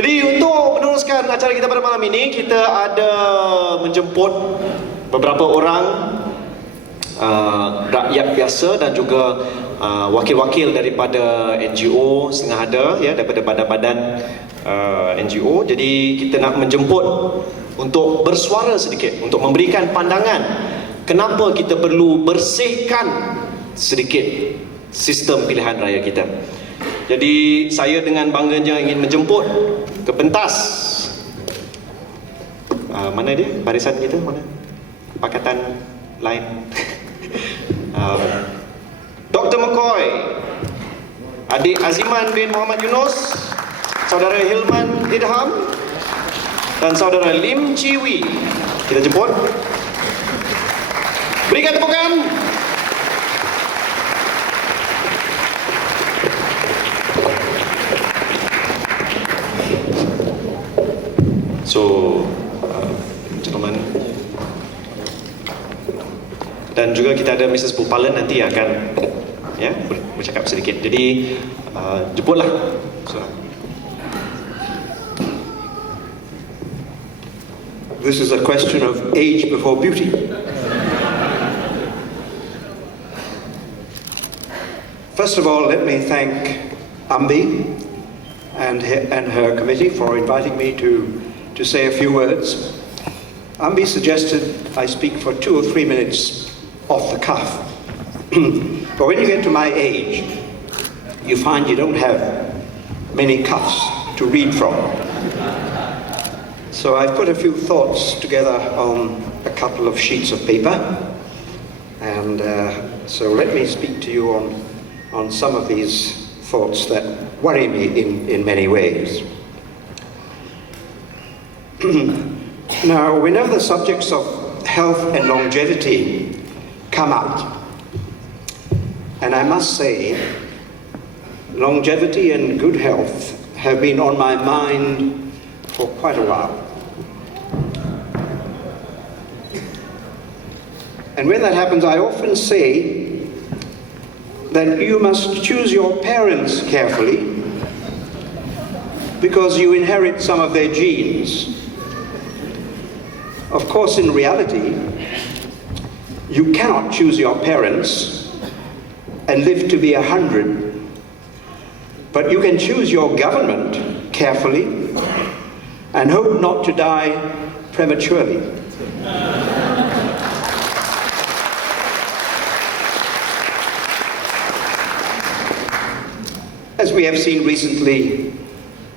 Jadi untuk meneruskan acara kita pada malam ini, kita ada menjemput beberapa orang rakyat biasa dan juga wakil-wakil daripada NGO setengah ada, ya, daripada badan-badan NGO. Jadi kita nak menjemput untuk bersuara sedikit, untuk memberikan pandangan kenapa kita perlu bersihkan sedikit sistem pilihan raya kita. Jadi saya dengan bangganya ingin menjemput ke pentas, mana dia? Barisan kita mana? Pakatan lain. Dr. McCoy, adik Aziman bin Mohd Yunus, Saudara Hilman Idham dan Saudara Chee. Kita jemput. Berikan tepukan. So, gentlemen, dan juga kita ada Mrs. Bupalen nanti yang akan bercakap sedikit. Jadi jemputlah. This is a question of age before beauty. First of all, let me thank Ambi and her committee for inviting me to say a few words. Ambi suggested I speak for 2 or 3 minutes off the cuff. But when you get to my age, you find you don't have many cuffs to read from. So I've put a few thoughts together on a couple of sheets of paper, and so let me speak to you on some of these thoughts that worry me in many ways. Now, whenever the subjects of health and longevity come out, and I must say, longevity and good health have been on my mind for quite a while. And when that happens, I often say that you must choose your parents carefully because you inherit some of their genes. Of course, in reality, you cannot choose your parents and live to be 100, but you can choose your government carefully and hope not to die prematurely. As we have seen recently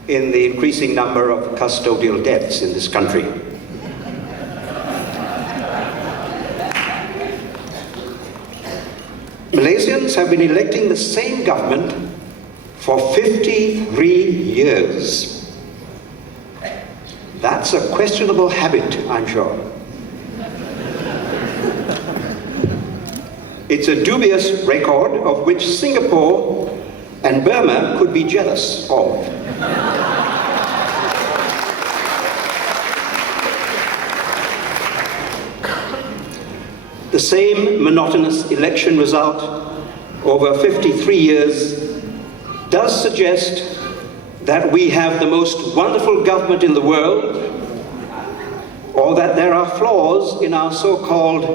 in the increasing number of custodial deaths in this country. Malaysians have been electing the same government for 53 years. That's a questionable habit, I'm sure. It's a dubious record of which Singapore and Burma could be jealous of. The same monotonous election result over 53 years does suggest that we have the most wonderful government in the world, or that there are flaws in our so-called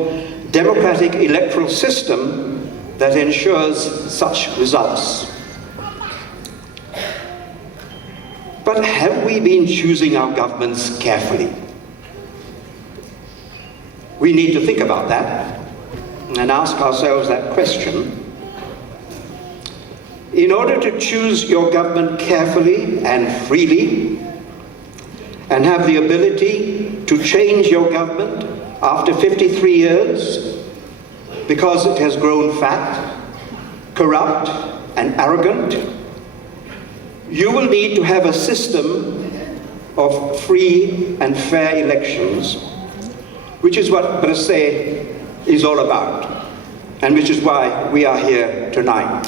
democratic electoral system that ensures such results. But have we been choosing our governments carefully? We need to think about that and ask ourselves that question. In order to choose your government carefully and freely and have the ability to change your government after 53 years because it has grown fat, corrupt and arrogant, you will need to have a system of free and fair elections, which is what Bersih is all about, and which is why we are here tonight.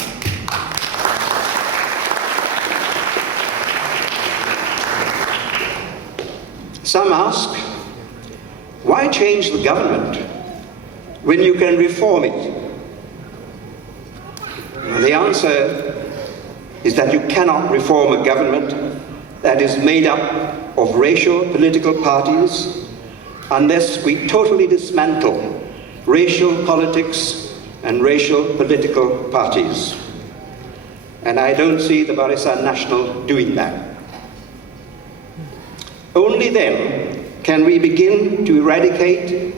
Some ask, why change the government when you can reform it? The answer is that you cannot reform a government that is made up of racial political parties unless we totally dismantle racial politics and racial political parties. And I don't see the Barisan Nasional doing that. Only then can we begin to eradicate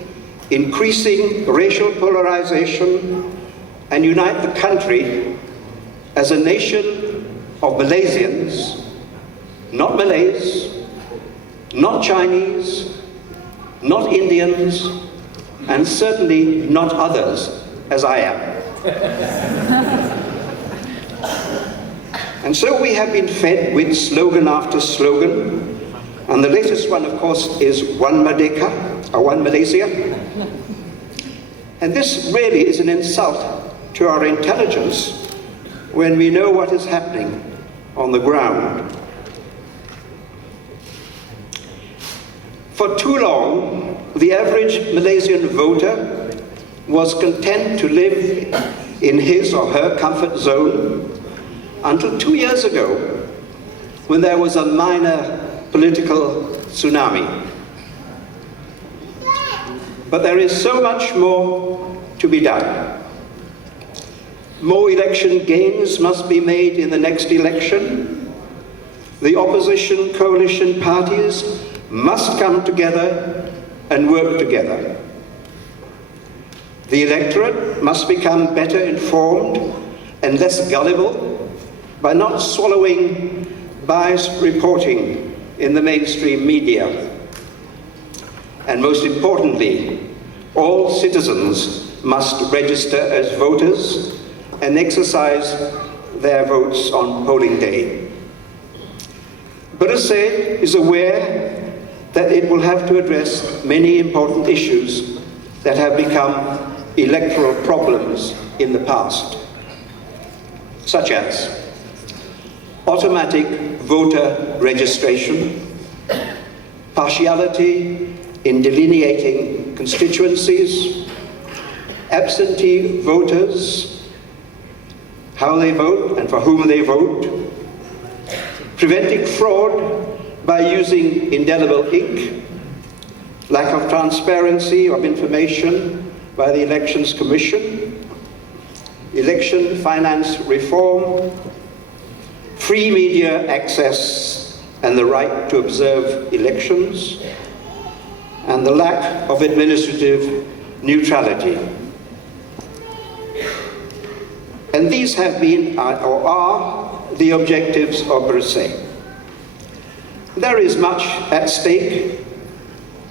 increasing racial polarization and unite the country as a nation of Malaysians, not Malays, not Chinese, not Indians, and certainly not others, as I am. And so we have been fed with slogan after slogan, and the latest one, of course, is One Merdeka, or One Malaysia. And this really is an insult to our intelligence when we know what is happening on the ground. For too long, the average Malaysian voter was content to live in his or her comfort zone until 2 years ago, when there was a minor political tsunami. But there is so much more to be done. More election gains must be made in the next election. The opposition coalition parties must come together and work together. The electorate must become better informed and less gullible by not swallowing biased reporting in the mainstream media. And most importantly, all citizens must register as voters and exercise their votes on polling day. Bersih is aware that it will have to address many important issues that have become electoral problems in the past, such as automatic voter registration, partiality in delineating constituencies, absentee voters, how they vote and for whom they vote, preventing fraud by using indelible ink, lack of transparency of information by the Elections Commission, election finance reform, free media access and the right to observe elections, and the lack of administrative neutrality. And these have been or are the objectives of Bersih. There is much at stake.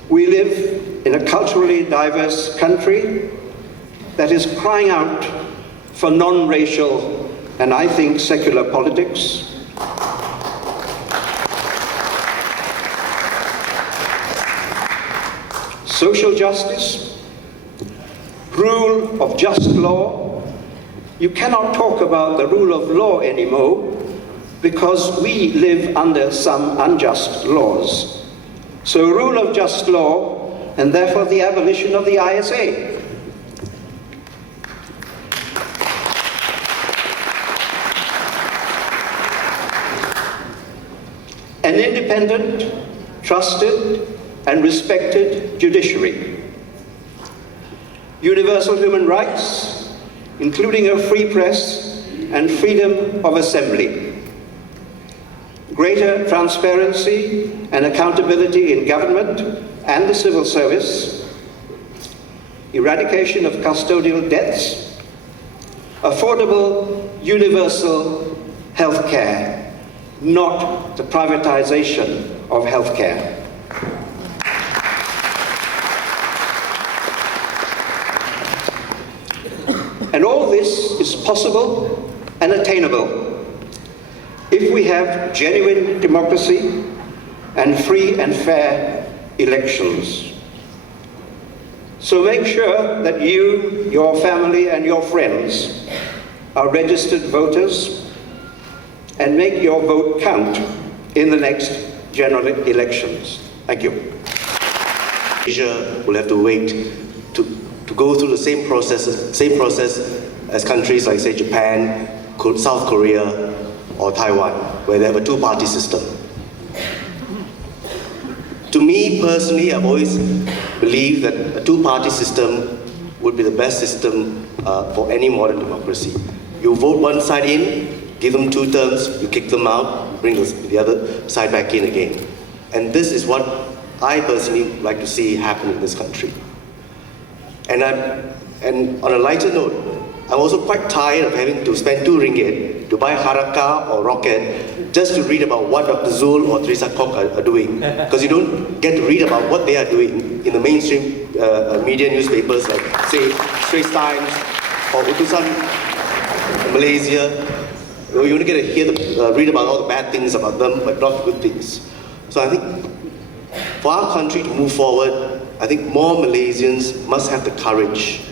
We live in a culturally diverse country that is crying out for non-racial and, I think, secular politics. Social justice, rule of just law. You cannot talk about the rule of law anymore because we live under some unjust laws. So rule of just law, and therefore the abolition of the ISA. An independent, trusted, and respected judiciary. Universal human rights, including a free press and freedom of assembly. Greater transparency and accountability in government and the civil service. Eradication of custodial debts. Affordable, universal health care, not the privatization of health care. And all this is possible and attainable if we have genuine democracy and free and fair elections. So make sure that you, your family, and your friends are registered voters and make your vote count in the next general elections. Thank you. Malaysia will have to wait to go through the same process as countries like, say, Japan, South Korea, or Taiwan, where they have a two-party system. To me personally, I've always believed that a two-party system would be the best system for any modern democracy. You vote one side in, give them 2 terms, you kick them out, bring the other side back in again. And this is what I personally like to see happen in this country. And on a lighter note, I'm also quite tired of having to spend 2 ringgit to buy Haraka or Rocket just to read about what Dr. Zul or Teresa Kok are doing. Because you don't get to read about what they are doing in the mainstream media newspapers like, say, Straits Times or Utusan Malaysia. You only get to read about all the bad things about them, but not good things. So I think for our country to move forward, I think more Malaysians must have the courage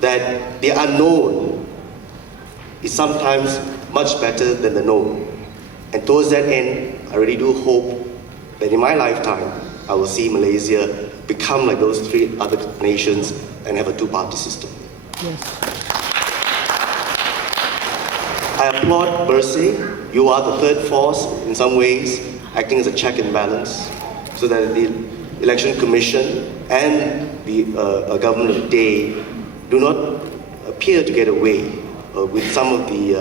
that the unknown is sometimes much better than the known. And towards that end, I really do hope that in my lifetime, I will see Malaysia become like those 3 other nations and have a two-party system. Yes. I applaud Bersih. You are the third force in some ways, acting as a check and balance, so that the Election Commission and the government of the day do not appear to get away with some of the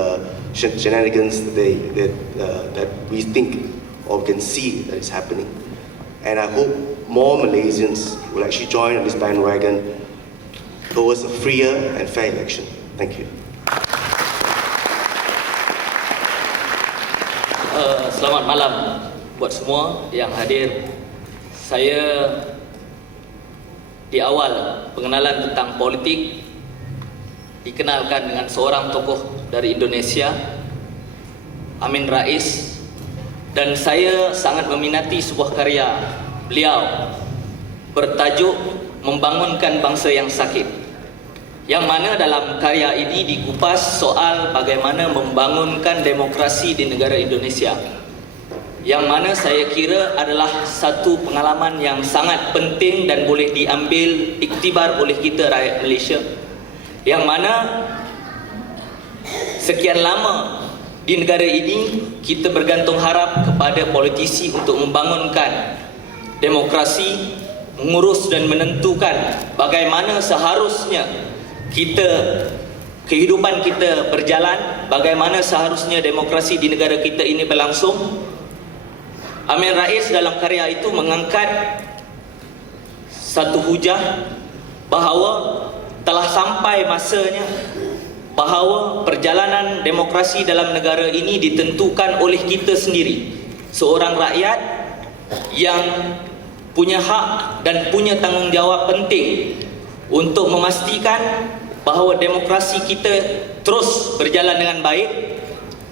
shenanigans that we think or can see that is happening. And I hope more Malaysians will actually join on this bandwagon towards a freer and fair election. Thank you. Selamat malam buat semua yang hadir. Saya di awal pengenalan tentang politik dikenalkan dengan seorang tokoh dari Indonesia, Amin Rais, dan saya sangat meminati sebuah karya beliau bertajuk Membangunkan Bangsa yang Sakit, yang mana dalam karya ini dikupas soal bagaimana membangunkan demokrasi di negara Indonesia, yang mana saya kira adalah satu pengalaman yang sangat penting dan boleh diambil iktibar oleh kita rakyat Malaysia, yang mana sekian lama di negara ini kita bergantung harap kepada politisi untuk membangunkan demokrasi, mengurus dan menentukan bagaimana seharusnya kehidupan kita berjalan, bagaimana seharusnya demokrasi di negara kita ini berlangsung. Amin Rais dalam karya itu mengangkat satu hujah bahawa telah sampai masanya bahawa perjalanan demokrasi dalam negara ini ditentukan oleh kita sendiri, seorang rakyat yang punya hak dan punya tanggungjawab penting untuk memastikan bahawa demokrasi kita terus berjalan dengan baik.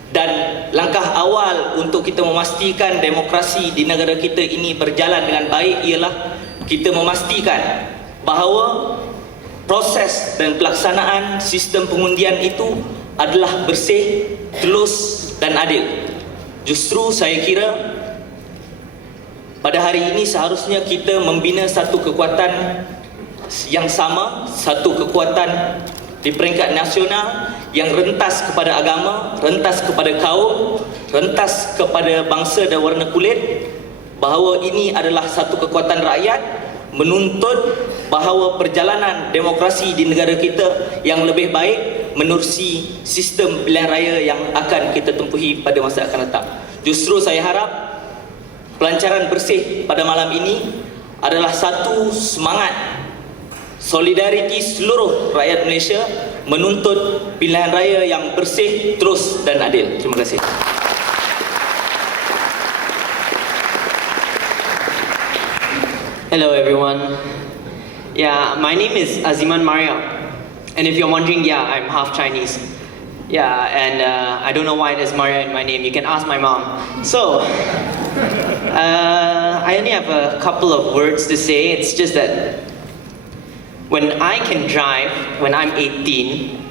Dan langkah awal untuk kita memastikan demokrasi di negara kita ini berjalan dengan baik ialah kita memastikan bahawa proses dan pelaksanaan sistem pengundian itu adalah bersih, telus dan adil. Justru saya kira pada hari ini seharusnya kita membina satu kekuatan yang sama, satu kekuatan di peringkat nasional yang rentas kepada agama, rentas kepada kaum, rentas kepada bangsa dan warna kulit, bahawa ini adalah satu kekuatan rakyat menuntut bahawa perjalanan demokrasi di negara kita yang lebih baik menerusi sistem pilihan raya yang akan kita tempuhi pada masa akan datang. Justru saya harap pelancaran bersih pada malam ini adalah satu semangat solidariti seluruh rakyat Malaysia menuntut pilihan raya yang bersih, terus dan adil. Terima kasih. Hello everyone. Yeah, my name is Aziman Maria. And if you're wondering, yeah, I'm half Chinese. Yeah, and I don't know why there's Maria in my name. You can ask my mom. So, I only have a couple of words to say. It's just that when I can drive, when I'm 18,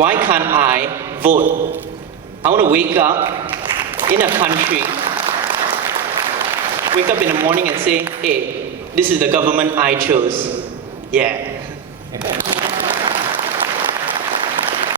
why can't I vote? I want to wake up in a country, wake up in the morning and say, hey, this is the government I chose. Yeah.